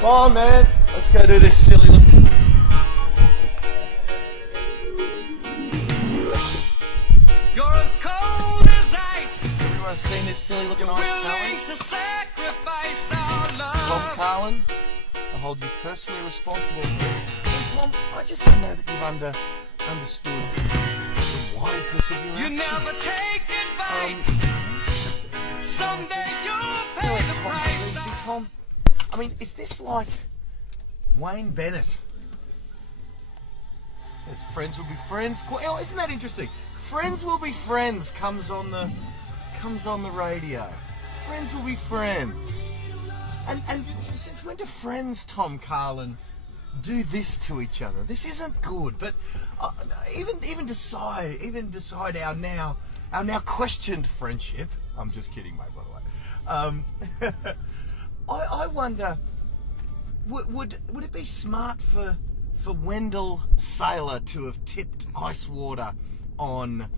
Come on, man. Let's go do this silly look. You're as cold as ice. Everyone's seen this silly looking ice Willing challenge? to sacrifice our love. Tom Carlin, I hold you personally responsible for this. And Tom, I just don't know that you've understood the wiseness of your actions. You never take advice. Someday you'll pay the Tom, price. easy, Tom. I mean, is this like Wayne Bennett? As Friends Will Be Friends. Oh, isn't that interesting? Friends Will Be Friends comes on the radio. Friends Will Be Friends. And since when do friends, Tom Carlin, do this to each other? This isn't good. But even decide our now questioned friendship. I'm just kidding, mate. By the way, I wonder, would it be smart for Wendell Sailor to have tipped ice water on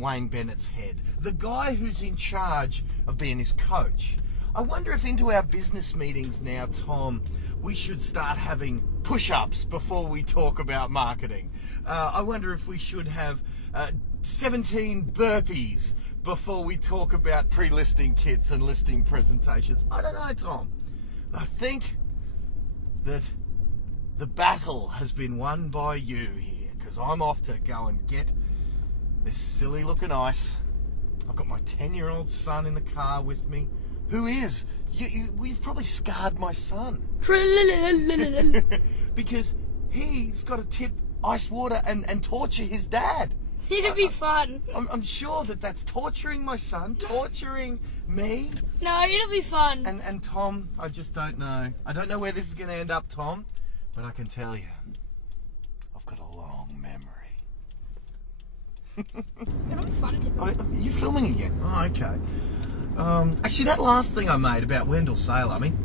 Wayne Bennett's head? The guy who's in charge of being his coach. I wonder if into our business meetings now, Tom, we should start having push-ups before we talk about marketing. I wonder if we should have 17 burpees before we talk about pre-listing kits and listing presentations. I don't know, Tom. But I think that the battle has been won by you here, because I'm off to go and get this silly looking ice. I've got my 10-year-old son in the car with me. Who is? You've probably scarred my son. Because he's got to tip ice water and torture his dad. It'll be fun. I'm sure that's torturing my son, torturing me. No, it'll be fun. And Tom, I just don't know. I don't know where this is going to end up, Tom. But I can tell you, I've got a long memory. It'll be fun to Are you filming again? Oh, okay. Actually, that last thing I made about Wendell Sailor, I mean,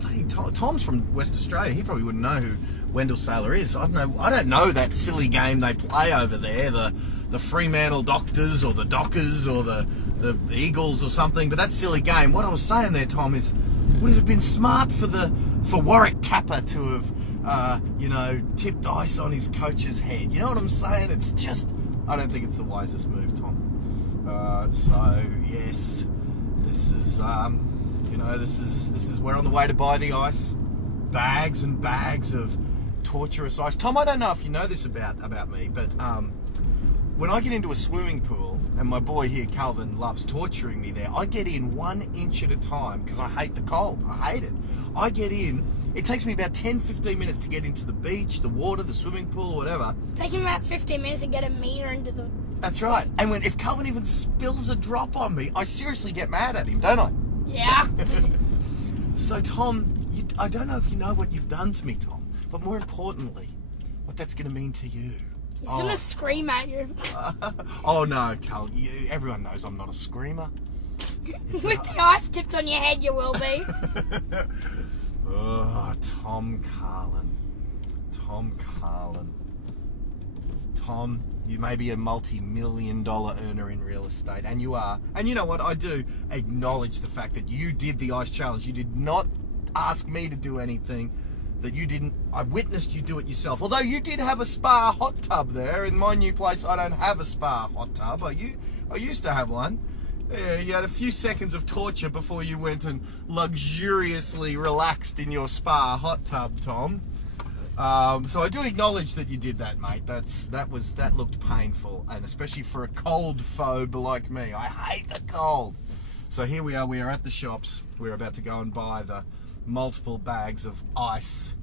bloody Tom's from West Australia. He probably wouldn't know who Wendell Sailor is. I don't know that silly game they play over there, the Fremantle Doctors or the Dockers or the Eagles or something. But that silly game. What I was saying there, Tom, is would it have been smart for Warwick Kappa to have tipped ice on his coach's head? You know what I'm saying? It's just, I don't think it's the wisest move, Tom. So yes, this is we're on the way to buy the ice, bags and bags of torturous ice. Tom, I don't know if you know this about me, but when I get into a swimming pool, and my boy here, Calvin, loves torturing me there, I get in 1 inch at a time because I hate the cold. I hate it. I get in. It takes me about 10-15 minutes to get into the beach, the water, the swimming pool, whatever. Taking about 15 minutes to get a meter into the... That's right. And if Calvin even spills a drop on me, I seriously get mad at him, don't I? Yeah. So, Tom, I don't know if you know what you've done to me, Tom, but more importantly, what that's going to mean to you. He's gonna scream at you. Oh, no, Cal. Everyone knows I'm not a screamer. With the ice tipped on your head, you will be. Oh, Tom Carlin. Tom, you may be a multi-million-dollar earner in real estate, and you are. And you know what? I do acknowledge the fact that you did the ice challenge. You did not ask me to do anything that you didn't. I witnessed you do it yourself. Although you did have a spa hot tub there. In my new place, I don't have a spa hot tub. I used to have one. Yeah, you had a few seconds of torture before you went and luxuriously relaxed in your spa hot tub, Tom. So I do acknowledge that you did that, mate. That looked painful, and especially for a cold phobe like me. I hate the cold. So here we are. We are at the shops. We're about to go and buy the multiple bags of ice.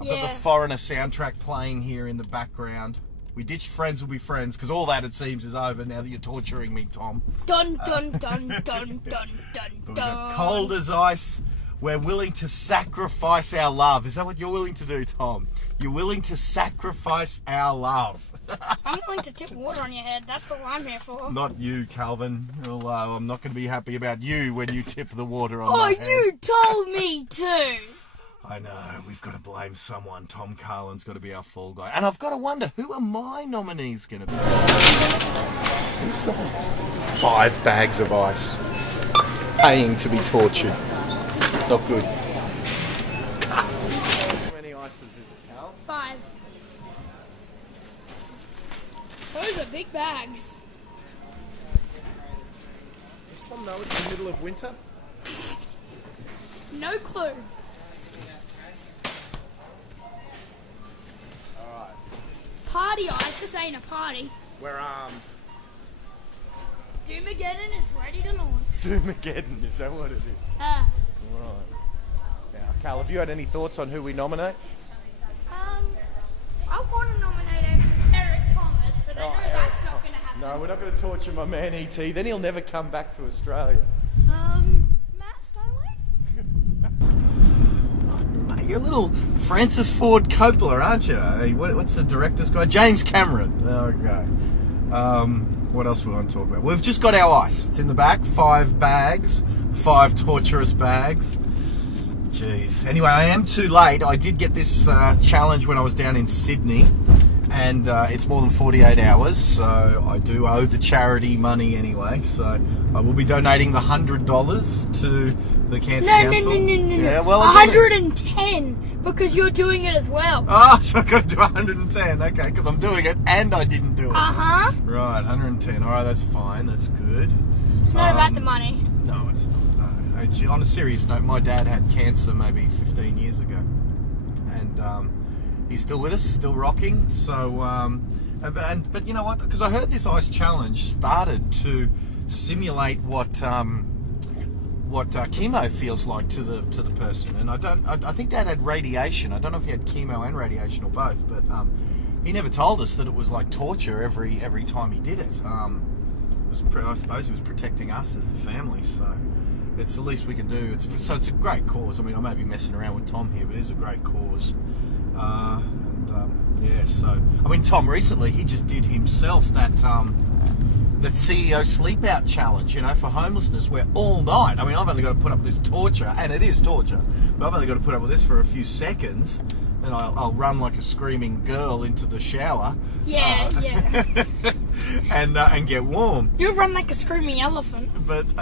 I've got the Foreigner soundtrack playing here in the background. We ditched Friends Will Be Friends because all that, it seems, is over now that you're torturing me, Tom. Dun dun dun dun dun dun dun. Cold as ice. We're willing to sacrifice our love. Is that what you're willing to do, Tom? You're willing to sacrifice our love. I'm willing to tip water on your head. That's all I'm here for. Not you, Calvin. Although I'm not going to be happy about you when you tip the water on my head. You told me to. I know. We've got to blame someone. Tom Carlin's got to be our fall guy. And I've got to wonder, who are my nominees going to be? 5 bags of ice. Paying to be tortured. Not good. ounces is it, Cal? 5. Those are big bags. Does Tom know it's the middle of winter? No clue. Alright. Party ice. This ain't a party. We're armed. Doomageddon is ready to launch. Doomageddon, is that what it is? Ah. Right. Now, Cal, have you had any thoughts on who we nominate? I want to nominate Eric Thomas, but I know that's not going to happen. No, we're not going to torture my man E.T. Then he'll never come back to Australia. Matt Steinway? Mate, you're a little Francis Ford Coppola, aren't you? Hey, what's the director's guy? James Cameron. Okay. What else we want to talk about? We've just got our ice. It's in the back. 5 bags. 5 torturous bags. Jeez. Anyway, I am too late. I did get this challenge when I was down in Sydney, and it's more than 48 hours, so I do owe the charity money anyway. So I will be donating the $100 to the Cancer Council. No. Yeah, well, 110 because you're doing it as well. Oh, so I've got to do 110. Okay, because I'm doing it and I didn't do it. Uh-huh. Right, 110. All right, that's fine. That's good. It's not about the money. No, it's not. No. Actually, on a serious note, my dad had cancer maybe 15 years ago, and he's still with us, still rocking. So, but you know what? Because I heard this ice challenge started to simulate what chemo feels like to the person, and I think Dad had radiation. I don't know if he had chemo and radiation or both, but he never told us that it was like torture every time he did it. I suppose he was protecting us as the family, so it's the least we can do. It's a great cause. I mean, I may be messing around with Tom here, but it is a great cause. Yeah, so I mean, Tom recently he just did himself that CEO sleep out challenge, you know, for homelessness, where all night. I mean, I've only got to put up with this torture, and it is torture, but I've only got to put up with this for a few seconds. And I'll run like a screaming girl into the shower. Yeah. And get warm. You'll run like a screaming elephant. But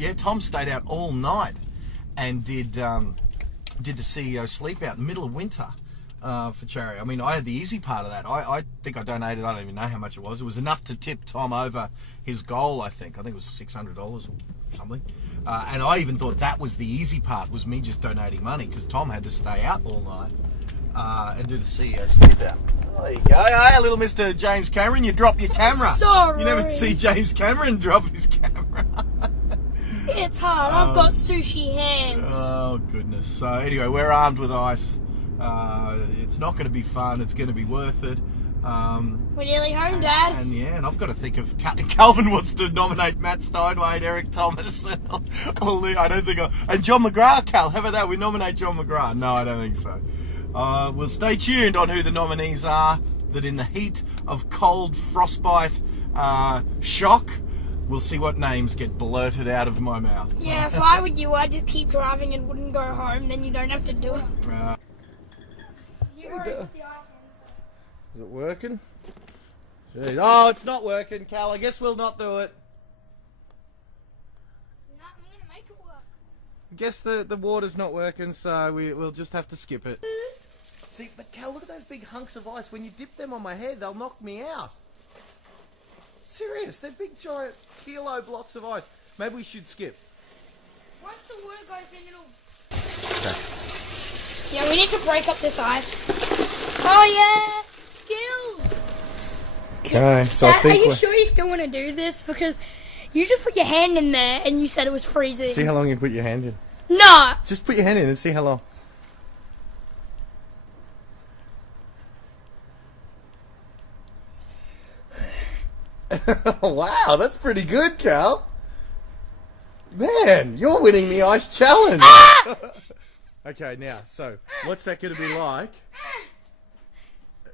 yeah, Tom stayed out all night and did the CEO sleep out in the middle of winter for charity. I mean, I had the easy part of that. I think I donated. I don't even know how much it was. It was enough to tip Tom over his goal. I think it was $600 or something. And I even thought that was the easy part, was me just donating money, because Tom had to stay out all night and do the CEO sleep out. There you go. Hey, little Mr. James Cameron, you drop your camera. Sorry. You never see James Cameron drop his camera. It's hard. I've got sushi hands. Oh, goodness. So, anyway, we're armed with ice. It's not going to be fun. It's going to be worth it. We're nearly home, Dad. And I've got to think of... Calvin wants to nominate Matt Steinway, Eric Thomas. I don't think... And John McGrath, Cal. How about that? We nominate John McGrath. No, I don't think so. We'll stay tuned on who the nominees are, that in the heat of cold frostbite shock, we'll see what names get blurted out of my mouth. Yeah, if I were you, I'd just keep driving and wouldn't go home. Then you don't have to do it. You already put the ice in. Is it working? Jeez. Oh, it's not working, Cal. I guess we'll not do it. No, I'm going to make it work. I guess the water's not working, so we'll just have to skip it. See, but Cal, look at those big hunks of ice. When you dip them on my head, they'll knock me out. Serious, they're big, giant kilo blocks of ice. Maybe we should skip. Once the water goes in, it'll... Okay. Yeah, we need to break up this ice. Oh, yeah! Skills! Okay, so Dad, are you sure you still want to do this? Because you just put your hand in there and you said it was freezing. See how long you put your hand in. No! Just put your hand in and see how long. Wow, that's pretty good, Cal. Man, you're winning the ice challenge. Ah! Okay, now, so what's that going to be like?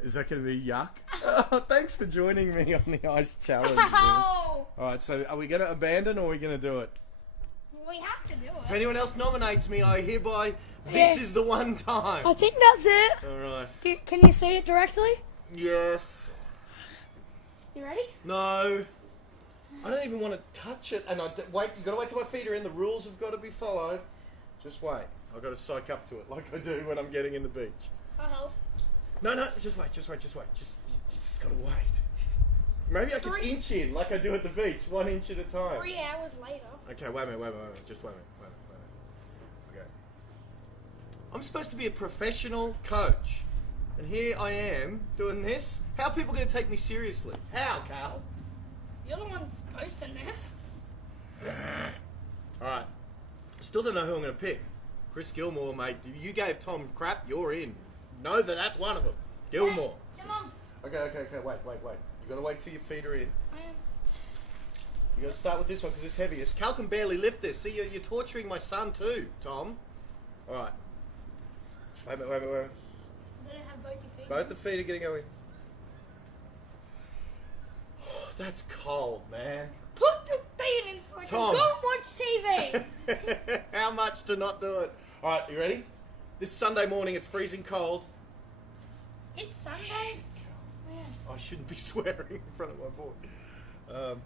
Is that going to be yuck? Oh, thanks for joining me on the ice challenge. Ow! Alright, so are we going to abandon or are we going to do it? We have to do it. If anyone else nominates me, I hereby, this is the one time. I think that's it. Alright. Can you see it directly? Yes. You ready? No. I don't even want to touch it. And wait, you got to wait till my feet are in. The rules have got to be followed. Just wait. I've got to soak up to it like I do when I'm getting in the beach. I'll help. No, just wait. You just got to wait. Maybe I can inch in like I do at the beach, 1 inch at a time. 3 hours later. Okay, wait a minute. Just wait a minute. Okay. I'm supposed to be a professional coach. And here I am doing this. How are people going to take me seriously? How, Carl? You're the one posting this. Alright. I still don't know who I'm going to pick. Chris Gilmore, mate. You gave Tom crap, you're in. Know that that's one of them. Gilmore. Come on. Okay. Wait. You got to wait till your feet are in. I am. You got to start with this one because it's heavy. Cal can barely lift this. See, you're torturing my son too, Tom. Alright. Wait. I'm gonna have both your feet. Both the feet are getting going. Oh, that's cold, man. Put the feet in so I Tom. can go watch TV. How much to not do it? Alright, you ready? This Sunday morning, it's freezing cold. It's Sunday. Man. I shouldn't be swearing in front of my boy. Gotta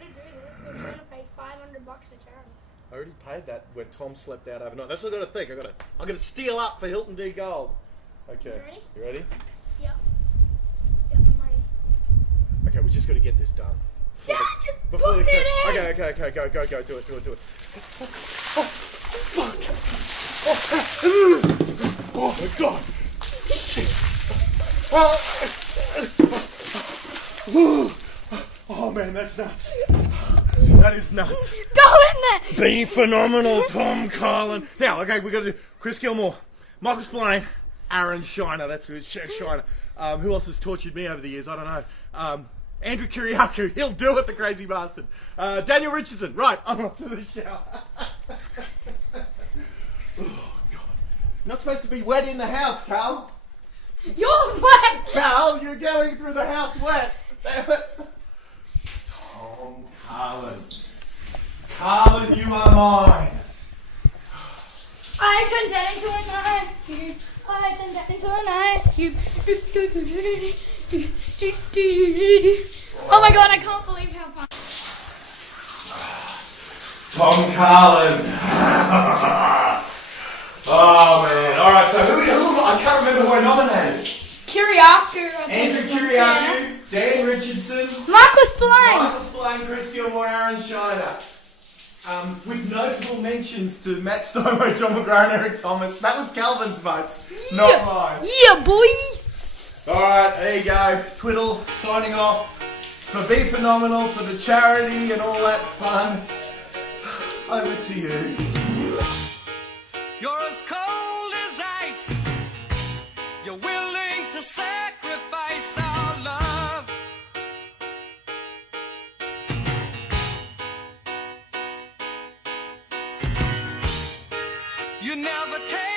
do this. We're gonna pay $500 to charity. I already paid that when Tom slept out overnight. That's what I got to think. I got to steal up for Hilton D Gold. Okay. You ready? You ready? Yep, I'm ready. Okay, we just got to get this done. Dad, just put it in! Okay, go. Do it. Oh, fuck! Oh my god! Shit! Oh man, that's nuts. That is nuts. Go in there! Be phenomenal, Tom Carlin. Now, okay, we got to do Chris Gilmore, Michael Spillane, Aaron Shiner. That's who Shiner. Who else has tortured me over the years? I don't know. Andrew Kiriakou. He'll do it, the crazy bastard. Daniel Richardson. Right, I'm off to the shower. Oh, God. You're not supposed to be wet in the house, Carl. You're wet! Carl, you're going through the house wet. Tom Carlin. Carlin, you are mine. I turned that into an ice cube. I turned that into an ice cube. Oh my god, I can't believe how fun. Tom Carlin. Oh man. Alright, so who I can't remember who I nominated. Kiriakou. Andrew Kiriakou, Dan Richardson, Michael Spillane, Chris Gilmore, Aaron Shiner. With notable mentions to Matt Stomo, John McGrath and Eric Thomas. That was Calvin's votes, not mine. Yeah, boy. Alright, there you go. Twiddle signing off for Be Phenomenal, for the charity and all that fun. Over to you. You're as cold as ice. You're willing to sacrifice our love. You never take